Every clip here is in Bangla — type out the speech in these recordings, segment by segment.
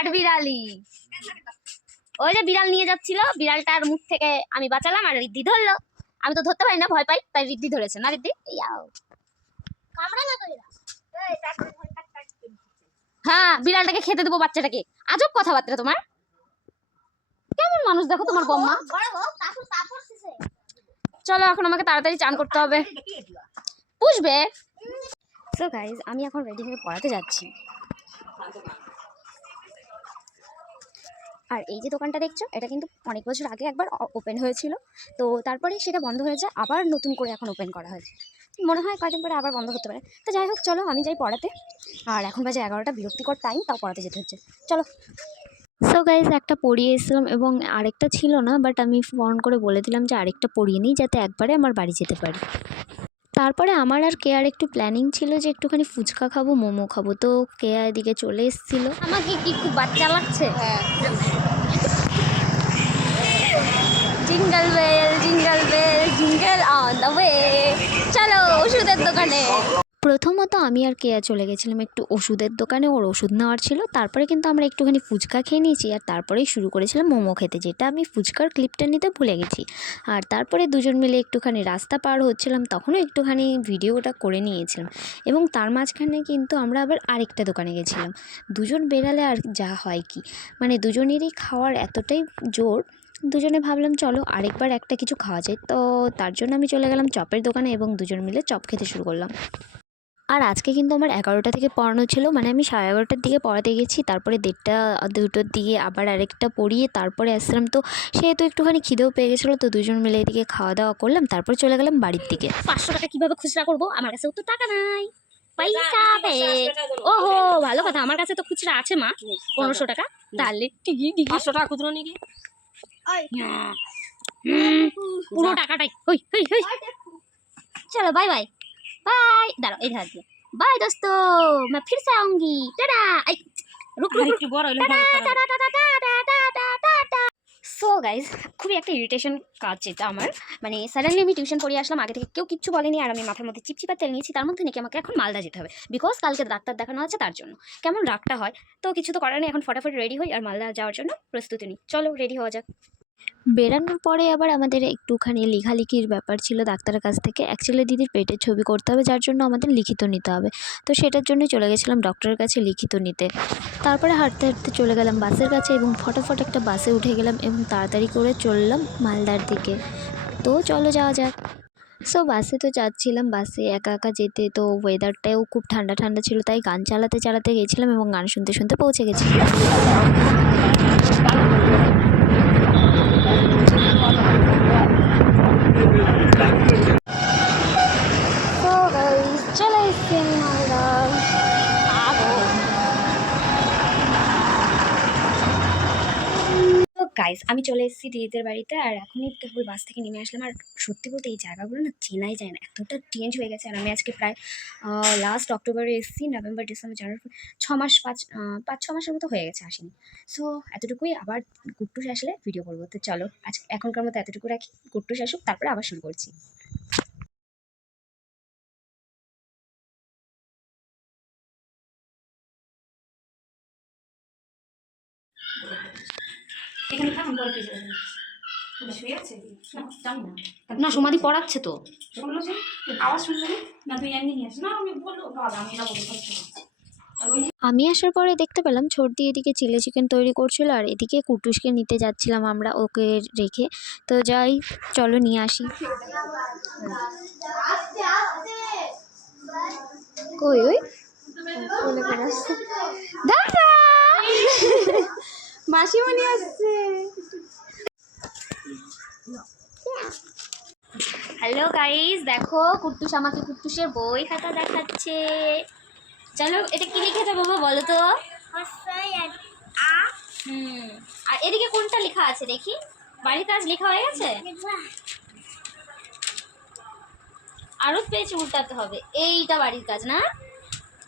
কাঠবিড়ালি ওই যে বিড়াল নিয়ে যাচ্ছিল বিড়ালটার মুখ থেকে আমি বাঁচালাম আর রিদ্ধি ধরলো। আমি তো ধরতে পারি না ভয় পাই তাই রিদ্ধি ধরেছে। না রিদ্ধি ইয়াও কামড়া না কইরা হ্যাঁ বিড়ালটাকে খেতে দেবো বাচ্চাটাকে। আজব কথাবার্তা তোমার। কেমন মানুষ দেখো তোমার বম্মা। চলো এখন আমাকে তাড়াতাড়ি চান করতে হবে। সো গাইজ আমি এখন রেডি হয়ে পড়াতে যাচ্ছি। আর এই যে দোকানটা দেখছ, এটা কিন্তু অনেক বছর আগে একবার ওপেন হয়েছিল। তো তারপরে সেটা বন্ধ হয়ে যায়, আবার নতুন করে এখন ওপেন করা হয়েছে। মনে হয় কয়েকদিন পরে আবার বন্ধ হতে পারে। তো যাই হোক, চলো আমি যাই পড়াতে। আর এখন বাজে এগারোটা, বিরক্তিকর টাইম তাও পড়াতে যেতে হচ্ছে। চলো। সো গাইজ একটা পড়িয়ে এসেছিলাম এবং আরেকটা ছিল না বাট আমি ফোন করে বলে দিলাম যে আরেকটা পড়িয়ে নিই, যাতে একবারে আমার বাড়ি যেতে পারি। তারপরে আমার আর কেয়ার একটু প্ল্যানিং ছিল যে একটুখানি ফুচকা খাব মোমো খাব। তো কেয়া এদিকে চলে এসেছিল। আমাকে কি খুব বাচ্চা লাগছে? Jingle bell jingle bell jingle on the way চলো ওষুধের দোকানে। প্রথমত আমি আর কেয়া চলে গেছিলাম একটু ওষুধের দোকানে, ওর ওষুধ নেওয়ার ছিল। তারপরে কিন্তু আমরা একটুখানি ফুচকা খেয়ে নিয়েছি আর তারপরেই শুরু করেছিলাম মোমো খেতে, যেটা আমি ফুচকার ক্লিপটা নিতে ভুলে গেছি। আর তারপরে দুজন মিলে একটুখানি রাস্তা পার হচ্ছিলাম, তখনও একটুখানি ভিডিওটা করে নিয়েছিলাম। এবং তার মাঝখানে কিন্তু আমরা আবার আরেকটা দোকানে গেছিলাম। দুজন বেরালে আর যা হয় কি? মানে দুজনেরই খাওয়ার এতটাই জোর, দুজনে ভাবলাম চলো আরেকবার একটা কিছু খাওয়া যায়। তো তার জন্য আমি চলে গেলাম চপের দোকানে এবং দুজন মিলে চপ খেতে শুরু করলাম। আর আজকে কিন্তু আমার এগারোটা থেকে পড়ানো ছিল মানে আমি সাড়ে এগারোটার দিকে পড়াতে গেছি তারপরে দেড়টা দুটোর দিকে আবার আরেকটা পড়িয়ে তারপরে আসলাম তো সেহেতু একটুখানি খিদেও পেয়ে গেছিল তো দুজন মিলে এদিকে খাওয়া দাওয়া করলাম তারপরে চলে গেলাম বাড়ির দিকে। পাঁচশো টাকা কীভাবে খুচরা করব? আমার কাছেও তো টাকা নাই। ভালো কথা আমার কাছে তো খুচরা আছে মা। পনেরোশো টাকা টিকি পাঁচশো টাকা পুরো টাকাটাই। চলো বাই বাই। बाय दाঁড়াও এই ধার দিয়ে बाय दोस्तों मैं फिर से आऊंगी टाटा रुक रुक रुक বড় হলো tata tata tata so guys খুবই একটা ইরিটেশন কাজ যেটা আমার। মানে সাডেনলি আমি টিউশন পড়িয়ে আসলাম আগে থেকে কেউ কিচ্ছু বলেনি আর আমি মাথার মধ্যে চিপচিপা তেল নিয়েছি তার মধ্যে নাকি আমাকে এখন মালদা যেতে হবে। বিকজ কালকে ডাক্তার দেখানো আছে তার জন্য। কেমন রাগটা হয়? তো কিছু তো করার নেই এখন ফটাফট রেডি হই আর মালদা যাওয়ার জন্য প্রস্তুতি নিই। চলো রেডি হওয়া যাক। বেরানোর পরে আবার আমাদের একটুখানি লেখালেখির ব্যাপার ছিল ডাক্তারের কাছ থেকে। অ্যাকচুয়ালি দিদির পেটের ছবি করতে হবে, যার জন্য আমাদের লিখিত নিতে হবে। তো সেটার জন্যই চলে গেছিলাম ডক্টরের কাছে লিখিত নিতে। তারপরে হাঁটতে হাঁটতে চলে গেলাম বাসের কাছে এবং ফটাফট একটা বাসে উঠে গেলাম এবং তাড়াতাড়ি করে চললাম মালদার দিকে। তো চলো যাওয়া যাক। সো বাসে তো যাচ্ছিলাম, বাসে একা একা যেতে তো ওয়েদারটাও খুব ঠান্ডা ঠান্ডা ছিল, তাই গান চালাতে চালাতে গেছিলাম এবং গান শুনতে শুনতে পৌঁছে গেছিলাম গাইস আমি চলে এসেছি দিদিদের বাড়িতে আর এখনই কেবল বাস থেকে নেমে আসলাম। আর সত্যি বলতে এই জায়গাগুলো না চেনাই যায় না। এতটা চেঞ্জ হয়ে গেছে আর আমি আজকে প্রায় লাস্ট অক্টোবরে এসেছি নভেম্বর ডিসেম্বর জানুয়ারি ছ মাস, পাঁচ পাঁচ, ছ মাসের মতো হয়ে গেছে আসেনি। সো এতটুকুই আবার গুট্টুস আসলে ভিডিও করব। তো চলো, আজ এখনকার মতো এতটুকু রাখি গুট্টুস আসুক, তারপরে আবার শুরু করছি। এখানে থাকুন পরে পেয়ে যাবেন শুয়ে আছে? না সমাধি পড়াচ্ছে তো। শুনলো যে আওয়াজ শুনলো না? না তুই এমনি নিয়ে না আমি বাবা আমি বলতে আসার পরে দেখতে পেলাম ছোটদি এদিকে চিলি চিকেন তৈরি করছিল আর এদিকে কুটুসকে নিতে যাচ্ছিলাম আমরা ওকে রেখে। তো যাই চলো নিয়ে আসি। কই ওই? দাদা! মাসিমণি আসছে। হ্যালো গাইস দেখো, কুট্টুস আমাকে কুট্টুসের বই খাতা দেখাচ্ছে। চলো, এটা কি লিখেছে বাবা বলো তো? হুম, আর এদিকে কোনটা লেখা আছে দেখি? বাড়ির কাজ লেখা হয়ে গেছে? আরও পেয়েছে, উল্টাতে হবে। এইটা বাড়ির কাজ না?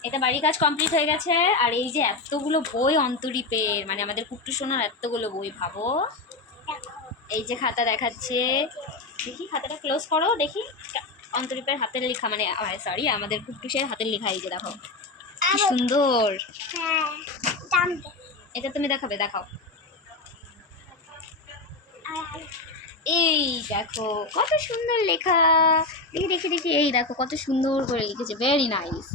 এটা বাড়ির কাজ কমপ্লিট হয়ে গেছে। আর এই যে এতগুলো বই অন্তরীপের মানে আমাদের কুট্টু সোনার এতগুলো বই ভাবো। এই যে খাতা দেখাচ্ছে। দেখি খাতাটা ক্লোজ করো দেখি। অন্তরীপের হাতের লেখা মানে সরি আমাদের কুট্টুসের হাতের লেখা এই যে দেখো। কি সুন্দর। হ্যাঁ। এটা তুমি দেখাবে দেখাও। এই দেখো কত সুন্দর লেখা। দেখি দেখি দেখি এই দেখো কত সুন্দর করে লিখেছে। Very nice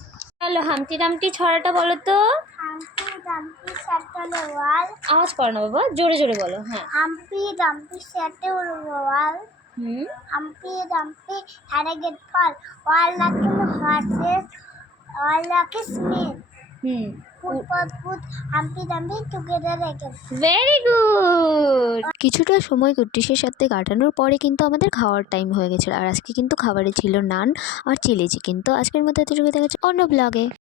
hello humpty dumpty ছড়াটা বলো তো। Humpty dumpty sat on wall. আওয়াজ করো না বাবা জোরে জোরে বলো হ্যাঁ। Humpty dumpty sat on wall. Hmm. Humpty Dumpty had great good wall lucky horses wall lucky Smith. Hmm. Very good কিছুটা সময় কুট্টিসের সাথে কাটানোর পরে কিন্তু আমাদের খাওয়ার টাইম হয়ে গেছিল। আর আজকে কিন্তু খাবারে ছিল নান আর চিলি চিকেন। তো আজকের মধ্যে এতটুকু দেখা যাচ্ছে অন্য ব্লগে